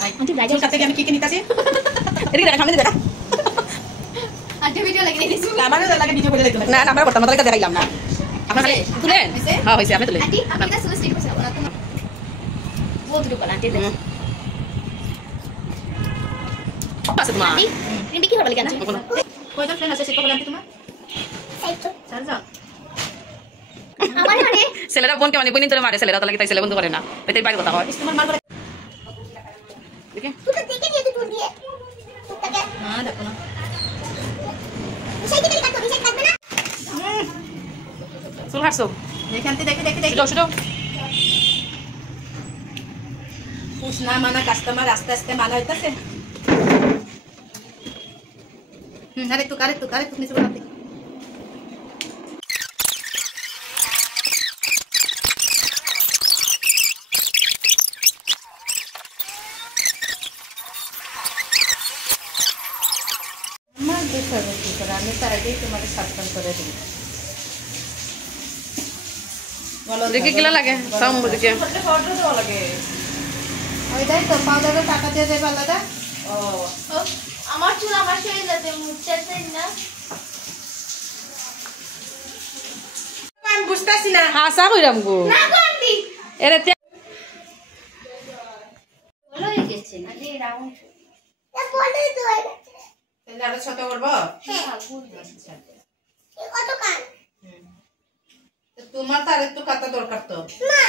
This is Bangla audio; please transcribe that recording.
আন্টি ব্রাইডাল কাছে আমি কি কি নিতাছি এদিকে দেখা সামনে দেখা আন্টি ভিডিও লাগিয়ে দিয়েছি আমারও লাগে ভিডিও করে দেখতে না না আমরা করতাম তাহলে দেখাইলাম না আপনারা তুলেন হ্যাঁ হইছে আপনি তুলেন আন্টি আপনি না সুলো স্টিক করছেন না তো বহুত দুটো আন্টি পাশে তোমার আন্টি তুমি কি করবে কেন কয়জন ফ্রেন্ড আছে সেটা বলে আন্টি তোমার চারজন আমার মানে ছেলেরা বোনকে মানে বোন ধরে মারে ছেলেরা তাহলে তাই ছেলে বন্ধু করে না এটাই বাইরে কথা হয় তোমার মার করে দেখে তুই তো দেখে নিয়ে তুই দিয়ে তোকে না দেখো না বিষয় কি কাটতো বিষয় কাটবে না চুল হাসছো দেখে আন্টি দেখে দেখে দেখে শুধু শুধু পুষ না মানা কাস্টমার আস্তে আস্তে মানা হইতাছে আরে তুই নিচে বলাতে আমার দেখো কি করে আমি তার আগেই তোমাকে সাবধান করে দিই দেখে কিলা লাগে সাম দেখে পাউডার দেওয়া লাগে ওই তাই তো পাউডারের টাকা দিয়ে দেবে আলাদা ও আমার চুল আমার হয়ে যাবে মুছতে না আমি বুঝতাছি না হাসা কইরাম গো না গো আন্টি এরে বলো হয়ে গেছে আরে রাউন্ড এটা বলে তো তাহলে আরো ছোট করব হ্যাঁ কত কান তোমার তার একটু কাটা দরকার তো না